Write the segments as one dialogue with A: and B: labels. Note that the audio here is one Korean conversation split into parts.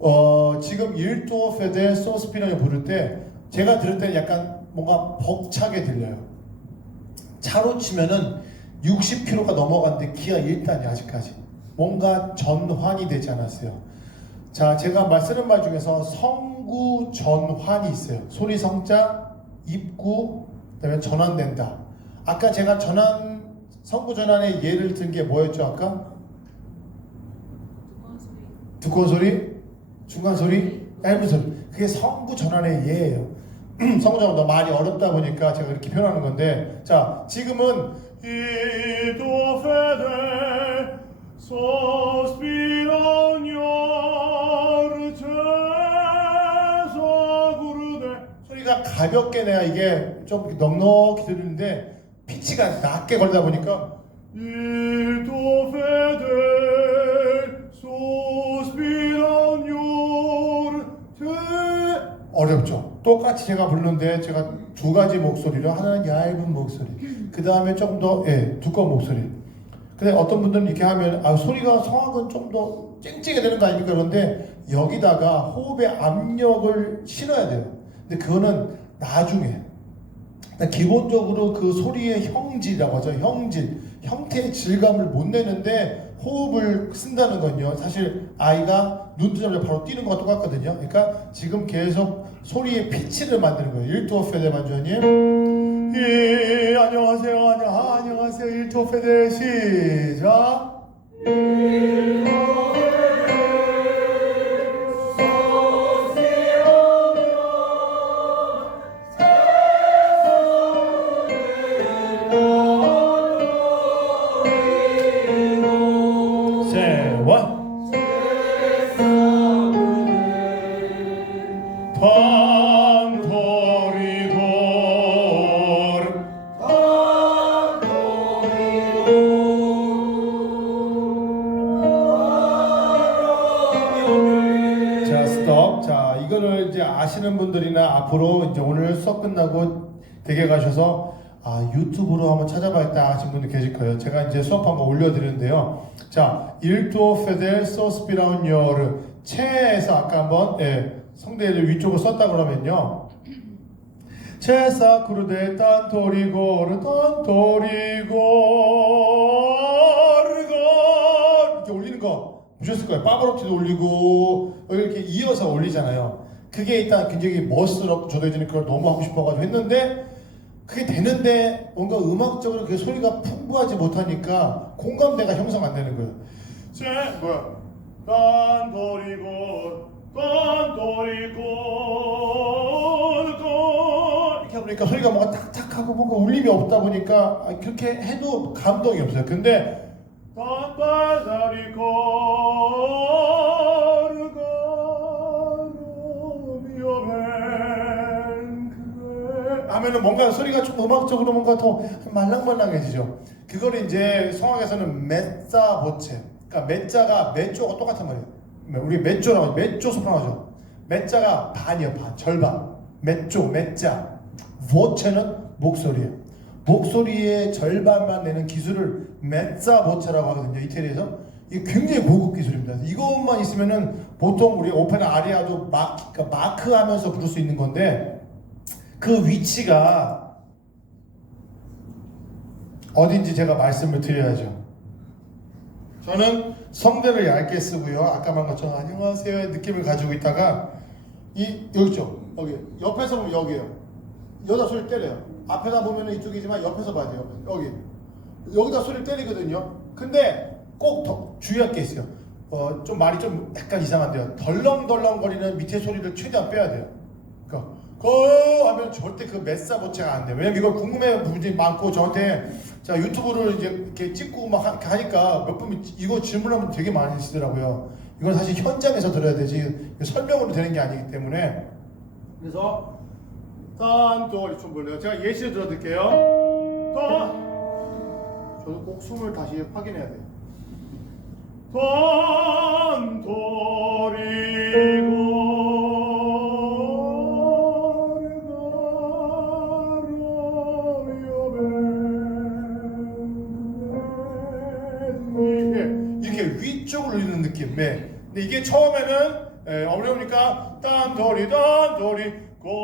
A: 어, 지금 1도 페데 소스피너를 부를 때 제가 들을 때는 약간 뭔가 벅차게 들려요. 차로 치면은 60km가 넘어갔는데 기아 1단이 아직까지 뭔가 전환이 되지 않았어요. 자, 제가 말 쓰는 말 중에서 성구 전환이 있어요. 소리 성자, 입구, 그다음에 전환된다. 아까 제가 전환 성구 전환의 예를 든 게 뭐였죠? 아까 두꺼운 소리, 중간 소리, 얇은 소리. 그게 성구 전환의 예예요. 성구 전환 너무 많이 어렵다 보니까 제가 이렇게 표현하는 건데, 자 지금은 이도 페데 소스피로뇨르 제소구르데 소리가 가볍게 내야 이게 좀 넉넉히 들리는데 피치가 낮게 걸다 보니까 이도 페데 어렵죠. 똑같이 제가 부르는데 제가 두 가지 목소리로 하나는 얇은 목소리, 그 다음에 조금 더 예, 두꺼운 목소리. 근데 어떤 분들은 이렇게 하면 아 소리가 성악은 좀 더 쨍쨍해 되는 거 아닙니까? 그런데 여기다가 호흡의 압력을 실어야 돼요. 근데 그거는 나중에. 일단 기본적으로 그 소리의 형질이라고 하죠. 형질, 형태의 질감을 못 내는데 호흡을 쓴다는 건요. 사실 아이가 눈 뜨자마자 바로 뛰는 거와 똑같거든요. 그러니까 지금 계속 소리의 피치를 만드는 거예요. 일투어 페데 만주님. 예, 안녕하세요. 안녕, 아, 안녕하세요. 일투어 페데 시작. 앞으로 이제 오늘 수업 끝나고 댁에 가셔서 아 유튜브로 한번 찾아봐야겠다 하신 분들 계실 거예요 제가 이제 수업 한번 올려드리는데요 자 일도 페델 소스피라운 요르 체에서 아까 한번 예, 성대를 위쪽으로 썼다 그러면요 체사 크루데 딴토리고르 딴토리고르고 이렇게 올리는 거 보셨을 거예요. 빠바로티도 올리고 이렇게 이어서 올리잖아요. 그게 일단 굉장히 멋스럽고 저도 예전에 그걸 너무 하고 싶어가지고 했는데 그게 되는데 뭔가 음악적으로 그 소리가 풍부하지 못하니까 공감대가 형성 안 되는 거예요. 제 뭐야? 딴도리고 딴도리고 이렇게 보니까 소리가 뭔가 탁탁하고 뭔가 울림이 없다 보니까 아, 그렇게 해도 감동이 없어요. 근데 하면은 뭔가 소리가 좀 음악적으로 뭔가 더 말랑말랑해지죠. 그거를 이제 성악에서는 메자 보체. 그러니까 메자가 메조가 똑같은 말이에요. 우리 메조라고 메조 소프라노죠. 메자가 반이요 반 절반. 메조 메자. 보체는 목소리예요. 목소리의 절반만 내는 기술을 메자 보체라고 하거든요. 이태리에서 이게 굉장히 고급 기술입니다. 이것만 있으면은 보통 우리 오페라 아리아도 마, 그러니까 마크 하면서 부를 수 있는 건데 그 위치가 어딘지 제가 말씀을 드려야죠. 저는 성대를 얇게 쓰고요. 아까 말한 것처럼 안녕하세요의 느낌을 가지고 있다가 이 여기 있죠. 여기 옆에서 보면 여기에요. 여기다 소리 때려요. 앞에다 보면 이쪽이지만 옆에서 봐야 돼요. 여기 여기다 소리 때리거든요. 근데 꼭더 주의할 게 있어요. 어, 좀 말이 좀 약간 이상한데요. 덜렁덜렁거리는 밑에 소리를 최대한 빼야 돼요. 거 하면 절대 그 메사 보체가 안 돼요. 왜냐면 이걸 궁금해하는 부분이 많고 저한테 자 유튜브를 이제 이렇게 찍고 막 하- 하니까 몇 분 이거 질문하면 되게 많으시더라고요. 이건 사실 현장에서 들어야 되지 설명으로 되는 게 아니기 때문에 그래서 딴또 좀 볼래요. 제가 예시를 들어드릴게요. 또 저도 꼭 숨을 다시 확인해야 돼요. 이렇게 이렇게 위쪽을 올리는 느낌. 네. 근데 이게 처음에는 예, 어려우니까 딴도리 딴도리 고르고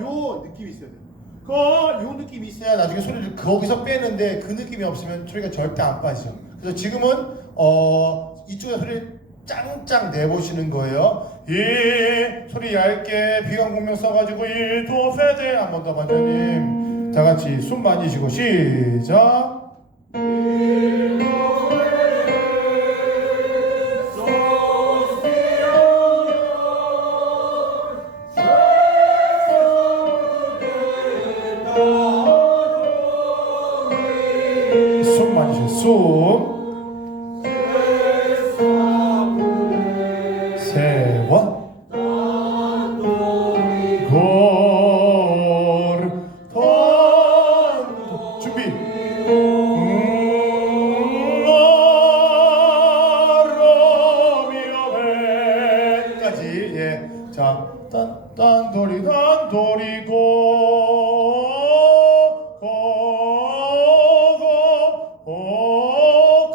A: 요 느낌이 있어야 돼요. 그, 요 느낌이 있어야 나중에 소리를 거기서 빼는데 그 느낌이 없으면 소리가 절대 안 빠지죠. 그래서 지금은 어 이쪽에 소리를 짱짱 내보시는 거예요. 이 소리 얇게 비강 공명 써가지고 이도 페데 한번 더 반장님 다 같이 숨 많이 쉬고 시작. 숨 쉬어 숨. 자 딴딴도리 딴도리 고고 고 고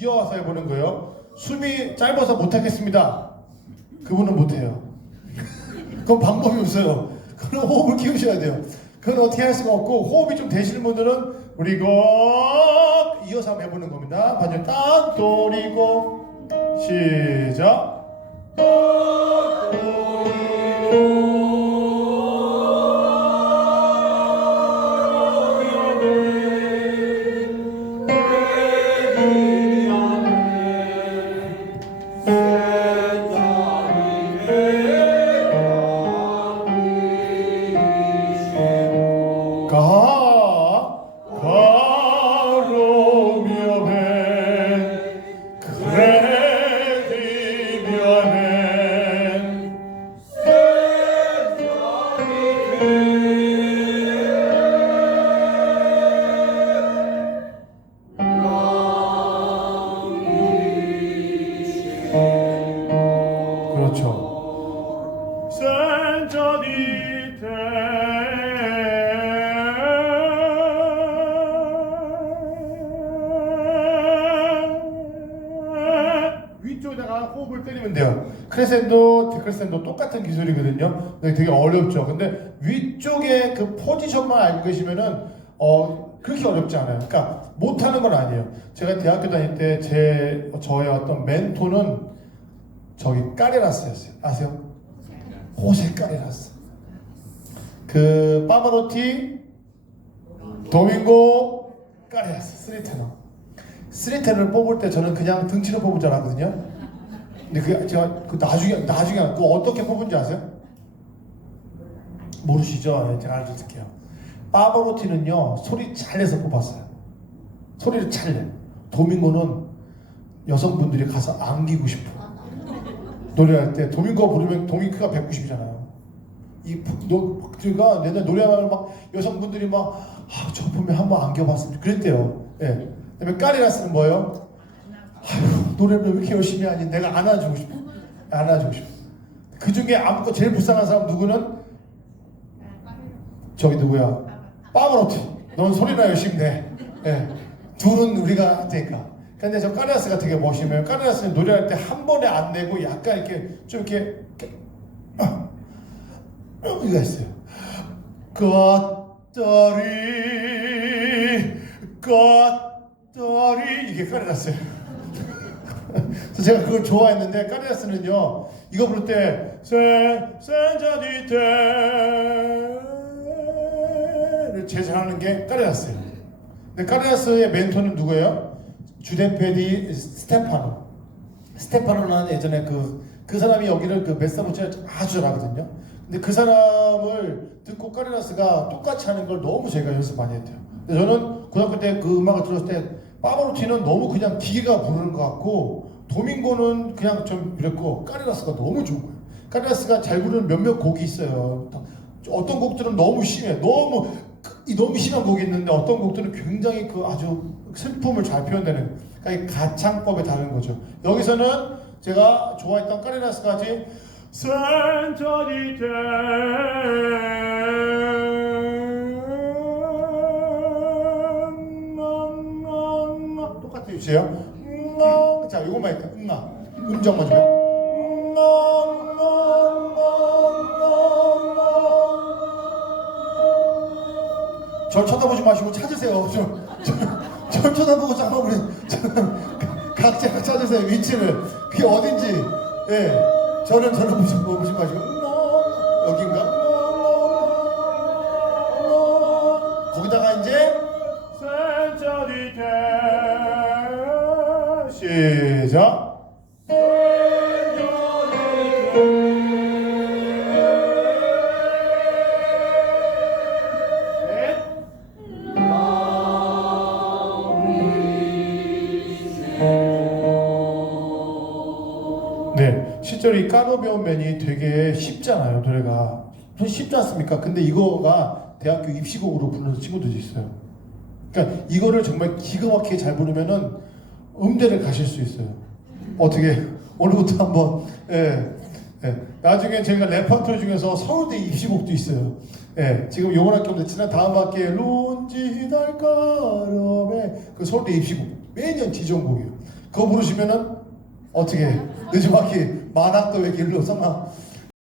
A: 이어서 해보는 거예요. 숨이 짧아서 못하겠습니다. 그분은 못해요. 그건 방법이 없어요. 그건 호흡을 키우셔야 돼요. 그건 어떻게 할 수가 없고 호흡이 좀 되시는 분들은 우리 고 이어서 해보는 겁니다. 반전 딴 도리고 시작. 가 때리면 돼요. 크레센도, 디크레센도 똑같은 기술이거든요. 되게 어렵죠. 근데 위쪽에 그 포지션만 알고 계시면은 어 그렇게 어렵지 않아요. 그러니까 못하는 건 아니에요. 제가 대학교 다닐 때 제 저의 어떤 멘토는 저기 까레라스였어요. 아세요? 호세 까레라스. 그 파바로티, 도밍고, 까레라스 쓰리 테너. 쓰리 테너를 뽑을 때 저는 그냥 등치로 뽑을 줄 알았거든요. 근데 그 제가 그 나중에 나중에 그 어떻게 뽑은지 아세요? 모르시죠? 네, 제가 알려드릴게요. 파바로티는요 소리 잘 내서 뽑았어요. 소리를 잘 내. 도밍고는 여성분들이 가서 안기고 싶어. 노래할 때 도밍고 부르면 도밍크가 190이잖아요. 이 노가 내내 노래하면 막 여성분들이 막저 보면 한번 안겨봤으면 그랬대요. 예. 그다음에 까리라스는 뭐예요? 아휴 노래를 왜 이렇게 열심히 하니? 내가 안아주고 싶어. 안아주고 싶어. 그 중에 아무거 제일 불쌍한 사람 누구는 저기 누구야? 빠그로티. 넌 소리나 열심히 내. 예. 둘은 우리가 할 테니까. 근데 저 까리라스가 되게 멋있어요. 까리라스는 노래할 때 한 번에 안 내고 약간 이렇게 좀 이렇게, 이렇게 아, 이가 있어요. 것들이 것들이 이게 까리라스예요. 그래서 제가 그걸 좋아했는데 까리라스는요 이거 부를 때 센자디테를 제일 잘하는 게 까리라스예요. 근데 까리라스의 멘토는 누구예요? 주데페디 스테파노. 스테파노는 예전에 그, 그 사람이 여기를 그 메사보치를 아주 잘하거든요. 근데 그 사람을 듣고 까리라스가 똑같이 하는 걸 너무 제가 연습 많이 했대요. 근데 저는 고등학교 때 그 음악을 들었을 때 파바로티는 너무 그냥 기계가 부르는 것 같고 도밍고는 그냥 좀 이랬고 까리라스가 너무 좋은 거예요. 까리라스가 잘 부르는 몇몇 곡이 있어요. 어떤 곡들은 너무 심해. 너무 이 너무 심한 곡이 있는데 어떤 곡들은 굉장히 그 아주 슬픔을 잘 표현되는 그러니까 이 가창법에 다른 거죠. 여기서는 제가 좋아했던 까리라스까지 센터리 똑같아 주세요. 자 요것만 일단 응나 음정만 좀 해. 절 쳐다보지 마시고 찾으세요. 절 쳐다보고 잠깐 우리 좀 각자 찾으세요 위치를 그게 어딘지. 예, 저는 저를 보지 보지 마시고 여긴가? 실제로 이 까노 배우면이 되게 쉽잖아요, 노래가. 좀 쉽지 않습니까? 근데 이거가 대학교 입시곡으로 부르는 친구들도 있어요. 그러니까 이거를 정말 기가 막히게 잘 부르면은 음대를 가실 수 있어요. 어떻게 오늘부터 한번 예, 예. 나중에 제가 레퍼토리 중에서 서울대 입시곡도 있어요. 예, 지금 요번 학기 없는데 지난 다음 학기에 론지 달가름의 그 서울대 입시곡 매년 지정곡이에요. 그거 부르시면은 어떻게 늦은 학기 만학도의 길로 성남